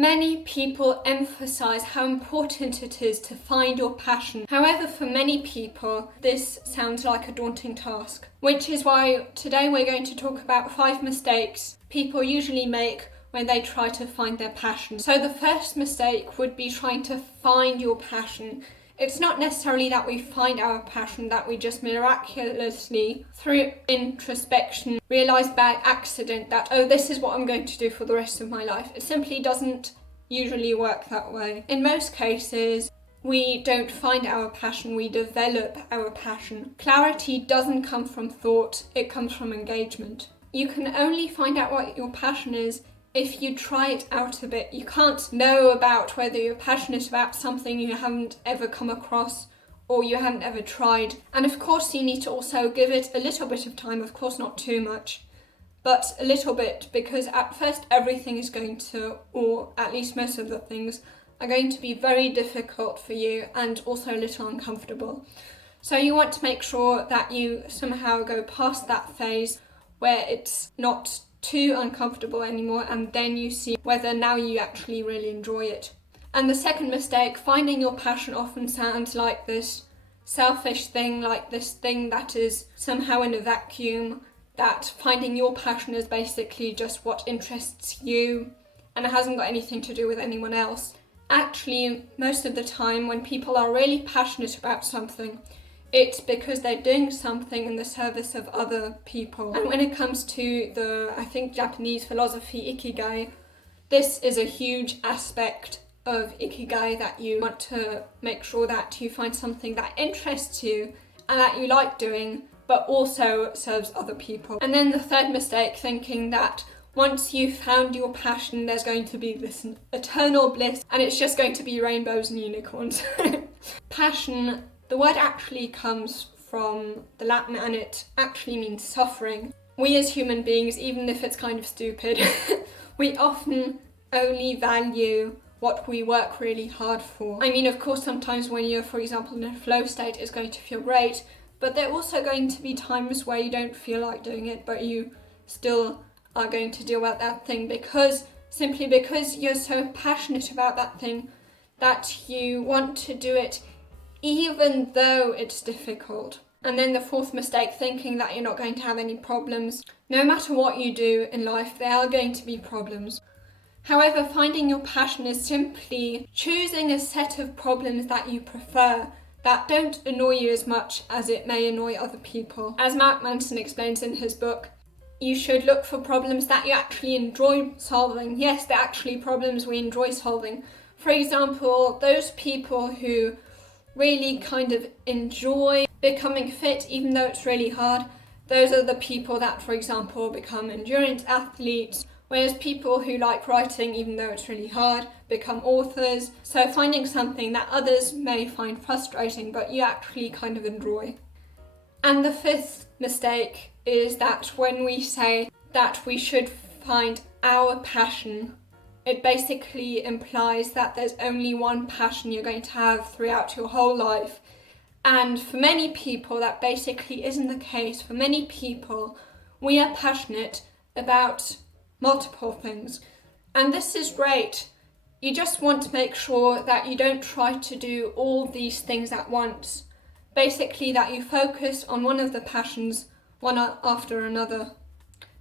Many people emphasize how important it is to find your passion. However, for many people, this sounds like a daunting task, which is why today we're going to talk about 5 mistakes people usually make when they try to find their passion. So the first mistake would be trying to find your passion. It's not necessarily that we find our passion, that we just miraculously, through introspection, realise by accident that, oh, this is what I'm going to do for the rest of my life. It simply doesn't usually work that way. In most cases, we don't find our passion, we develop our passion. Clarity doesn't come from thought, it comes from engagement. You can only find out what your passion is if you try it out a bit. You can't know about whether you're passionate about something you haven't ever come across or you haven't ever tried. And of course you need to also give it a little bit of time, of course not too much, but a little bit, because at first everything is going to, or at least most of the things, are going to be very difficult for you and also a little uncomfortable. So you want to make sure that you somehow go past that phase where it's not too uncomfortable anymore, and then you see whether now you actually really enjoy it. And the second mistake, finding your passion, often sounds like this selfish thing, like this thing that is somehow in a vacuum, that finding your passion is basically just what interests you and it hasn't got anything to do with anyone else. Actually, most of the time when people are really passionate about something, it's because they're doing something in the service of other people. And when it comes to the, I think, Japanese philosophy, Ikigai, this is a huge aspect of Ikigai, that you want to make sure that you find something that interests you and that you like doing, but also serves other people. And then the third mistake, thinking that once you've found your passion, there's going to be this eternal bliss and it's just going to be rainbows and unicorns. Passion, the word actually comes from the Latin and it actually means suffering. We as human beings, even if it's kind of stupid, we often only value what we work really hard for. I mean, of course, sometimes when you're, for example, in a flow state, it's going to feel great, but there are also going to be times where you don't feel like doing it, but you still are going to do about that thing simply because you're so passionate about that thing that you want to do it even though it's difficult. And then the fourth mistake, thinking that you're not going to have any problems. No matter what you do in life, there are going to be problems. However, finding your passion is simply choosing a set of problems that you prefer, that don't annoy you as much as it may annoy other people. As Mark Manson explains in his book, you should look for problems that you actually enjoy solving. Yes, they're actually problems we enjoy solving. For example, those people who really kind of enjoy becoming fit even though it's really hard, those are the people that, for example, become endurance athletes, whereas people who like writing even though it's really hard become authors. So finding something that others may find frustrating but you actually kind of enjoy. And the fifth mistake is that when we say that we should find our passion, it basically implies that there's only one passion you're going to have throughout your whole life. And for many people, that basically isn't the case. For many people, we are passionate about multiple things. And this is great. You just want to make sure that you don't try to do all these things at once. Basically, that you focus on one of the passions, one after another.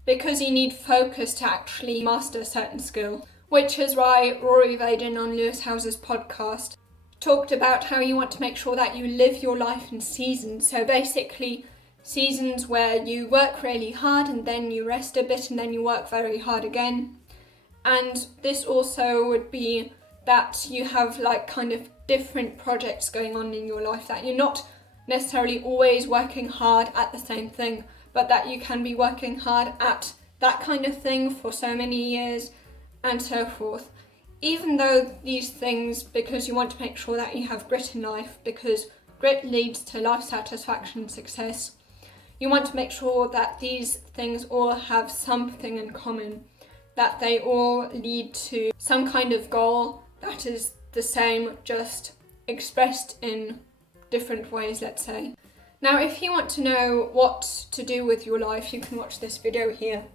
Because you need focus to actually master a certain skill. Which is why Rory Vaden on Lewis House's podcast talked about how you want to make sure that you live your life in seasons. So basically, seasons where you work really hard and then you rest a bit and then you work very hard again. And this also would be that you have like kind of different projects going on in your life, that you're not necessarily always working hard at the same thing, but that you can be working hard at that kind of thing for so many years and so forth. Even though these things, because you want to make sure that you have grit in life, because grit leads to life satisfaction and success, you want to make sure that these things all have something in common, that they all lead to some kind of goal that is the same, just expressed in different ways, let's say. Now, if you want to know what to do with your life, you can watch this video here.